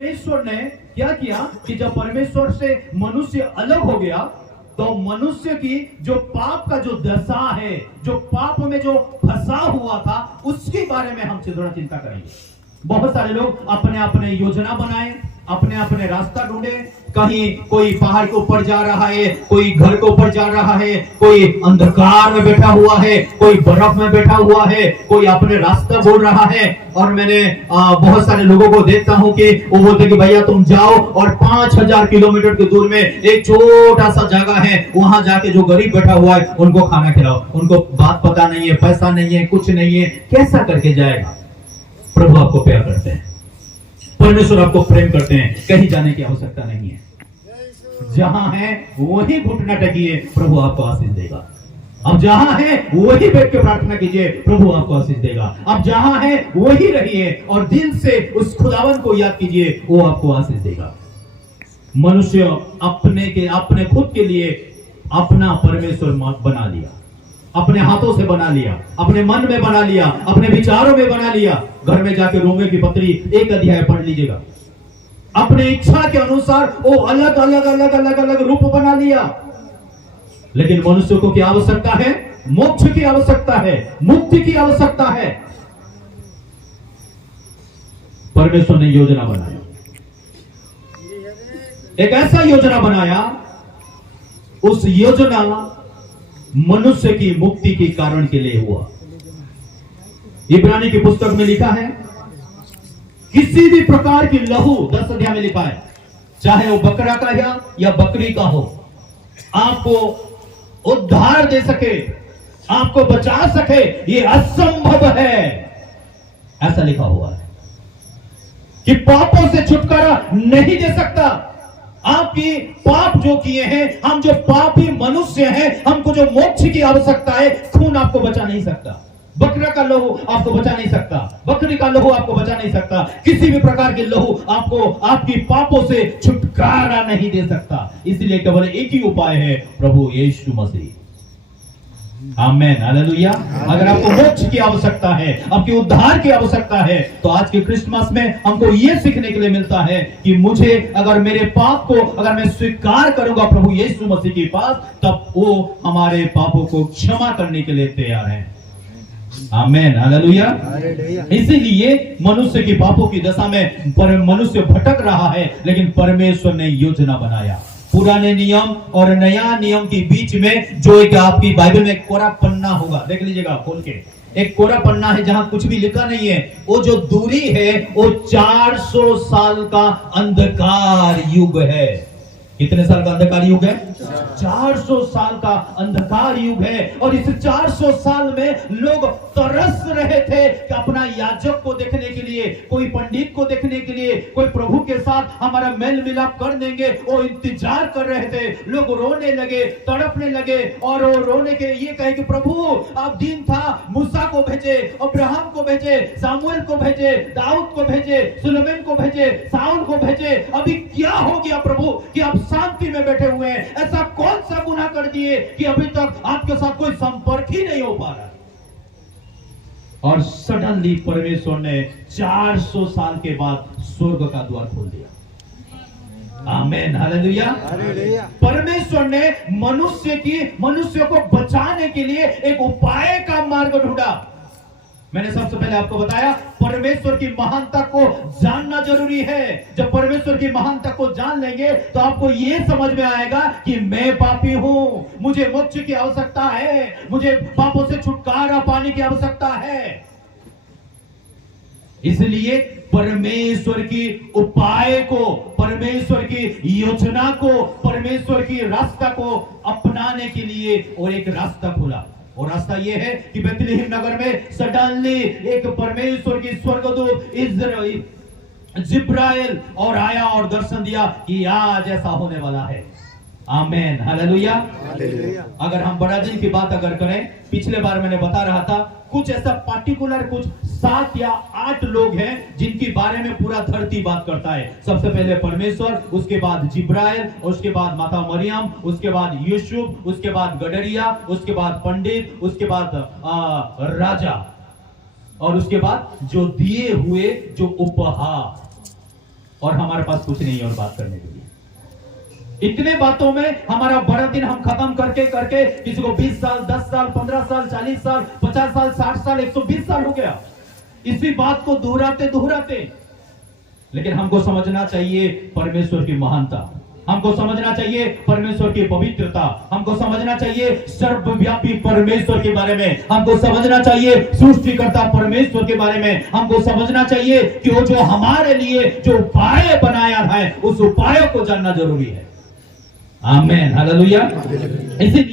परमेश्वर ने क्या किया कि जब परमेश्वर से मनुष्य अलग हो गया तो मनुष्य की जो पाप का जो दशा है, जो पाप में जो फंसा हुआ था, उसके बारे में हम थोड़ा चिंता करेंगे। बहुत सारे लोग अपने अपने योजना बनाए, अपने अपने रास्ता ढूंढे। कहीं कोई पहाड़ के ऊपर जा रहा है, कोई घर के ऊपर जा रहा है, कोई अंधकार में बैठा हुआ है, कोई बर्फ में बैठा हुआ है, कोई अपने रास्ता बोल रहा है। और मैंने बहुत सारे लोगों को देखता हूं कि वो बोलते कि भैया तुम जाओ और 5000 किलोमीटर की दूर में एक छोटा सा जगह है, वहां जाके जो गरीब बैठा हुआ है उनको खाना खिलाओ। उनको बात पता नहीं है, पैसा नहीं है, कुछ नहीं है, कैसा करके जाएगा? प्रभु आपको प्यार करते हैं, परमेश्वर आपको प्रेम करते हैं, कहीं जाने की आवश्यकता नहीं है। जहां है वही घुटना टेकिए, प्रभु आपको आशीष देगा। अब जहां है वही बैठ के प्रार्थना कीजिए, प्रभु आपको आशीष देगा। अब जहां है वही रहिए और दिल से उस खुदावन को याद कीजिए, वो आपको आशीष देगा। मनुष्य अपने खुद के लिए अपना परमेश्वर बना लिया, अपने हाथों से बना लिया, अपने मन में बना लिया, अपने विचारों में बना लिया। घर में जाके रोमे की पत्री 1 अध्याय पढ़ लीजिएगा। अपने इच्छा के अनुसार वो अलग अलग अलग अलग अलग रूप बना लिया। लेकिन मनुष्य को क्या आवश्यकता है? मोक्ष की आवश्यकता है, मुक्ति की आवश्यकता है। परमेश्वर ने योजना बनाया, एक ऐसा योजना बनाया, उस योजना मनुष्य की मुक्ति के कारण के लिए हुआ। इब्रानी की पुस्तक में लिखा है, किसी भी प्रकार की लहू, 10 अध्याय में लिखा है, चाहे वो बकरा का या बकरी का हो, आपको उद्धार दे सके, आपको बचा सके, ये असंभव है। ऐसा लिखा हुआ है कि पापों से छुटकारा नहीं दे सकता। आपकी पाप जो किए हैं, हम जो पापी मनुष्य हैं, हमको जो मोक्ष की आवश्यकता है, खून आपको बचा नहीं सकता, बकरा का लहू आपको बचा नहीं सकता, बकरी का लहू आपको बचा नहीं सकता, किसी भी प्रकार के लहू आपको आपकी पापों से छुटकारा नहीं दे सकता। इसलिए केवल एक ही उपाय है, प्रभु यीशु मसीह। आमेन, हालेलुया। अगर आपको मोक्ष की आवश्यकता है, आपके उद्धार की आवश्यकता है, तो आज के क्रिसमस में हमको यह सीखने के लिए मिलता है कि मुझे अगर मेरे पाप को अगर मैं स्वीकार करूंगा प्रभु यीशु मसीह के पास, तब वो हमारे पापों को क्षमा करने के लिए तैयार है। आमेन, हालेलुया। इसीलिए मनुष्य की पापों की दशा में मनुष्य भटक रहा है, लेकिन परमेश्वर ने योजना बनाया। पुराने नियम और नया नियम के बीच में जो एक आपकी बाइबल में कोरा पन्ना होगा, देख लीजिएगा खोल के, एक कोरा पन्ना है जहां कुछ भी लिखा नहीं है। वो जो दूरी है वो 400 साल का अंधकार युग है। कितने साल का अंधकार युग है? 400 साल का अंधकार युग है। और इस 400 साल में लोग तरस रहे थे कि अपना याजक को देखने के लिए, कोई पंडित को देखने के लिए, कोई प्रभु के साथ हमारा मेल मिलाप कर देंगे, वो इंतजार कर रहे थे। लोग रोने लगे, तड़पने लगे, और वो रोने के ये कहे कि प्रभु अब दिन था, मूसा को भेजे, अब्राहम को भेजे, सामुएल को भेजे, दाऊद को भेजे, सुलेमान को भेजे, शाऊल को भेजे, अभी क्या हो गया प्रभु कि आप शांति में बैठे हुए हैं? ऐसा कौन सा गुनाह कर दिए कि अभी तक आपके साथ कोई संपर्क ही नहीं हो पा रहा? और सडनली परमेश्वर ने 400 साल के बाद स्वर्ग का द्वार खोल दिया। आमेन, हालेलुया। परमेश्वर ने मनुष्य को बचाने के लिए एक उपाय का मार्ग ढूंढा। मैंने सबसे पहले आपको बताया, परमेश्वर की महानता को जानना जरूरी है। जब परमेश्वर की महानता को जान लेंगे तो आपको यह समझ में आएगा कि मैं पापी हूं, मुझे मोक्ष की आवश्यकता है, मुझे पापों से छुटकारा पाने की आवश्यकता है। इसलिए परमेश्वर की उपाय को, परमेश्वर की योजना को, परमेश्वर की रास्ता को अपनाने के लिए और एक रास्ता खुला। और रास्ता यह है कि बेथलेहम नगर में सडनली एक परमेश्वर की स्वर्गदूत जिब्राइल और आया और दर्शन दिया कि आज ऐसा होने वाला है। आमेन, हालेलुया। अगर हम बड़ा दिन की बात अगर करें, पिछले बार मैंने बता रहा था, कुछ ऐसा पार्टिकुलर कुछ 7 या 8 लोग हैं जिनके बारे में पूरा धरती बात करता है। सबसे पहले परमेश्वर, उसके बाद जिब्राइल, उसके बाद माता मरियम, उसके बाद यूसुफ, उसके बाद गडरिया, उसके बाद पंडित, उसके बाद राजा, और उसके बाद जो दिए हुए जो उपहार। और हमारे पास कुछ नहीं और बात करने के लिए। इतने बातों में हमारा बड़ा दिन हम खत्म करके करके किसी को 20 साल, 10 साल, 15 साल, 40 साल, 50 साल, 60 साल, 120 साल हो गया इसी बात को दोहराते दोहराते। लेकिन हमको समझना चाहिए परमेश्वर की महानता, हमको समझना चाहिए परमेश्वर की पवित्रता, हमको समझना चाहिए सर्वव्यापी परमेश्वर के बारे में, हमको समझना चाहिए सृष्टिकर्ता परमेश्वर के बारे में, हमको समझना चाहिए कि वो जो हमारे लिए जो उपाय बनाया है उस उपायों को जानना जरूरी है। आमीन, हालेलुया। इसी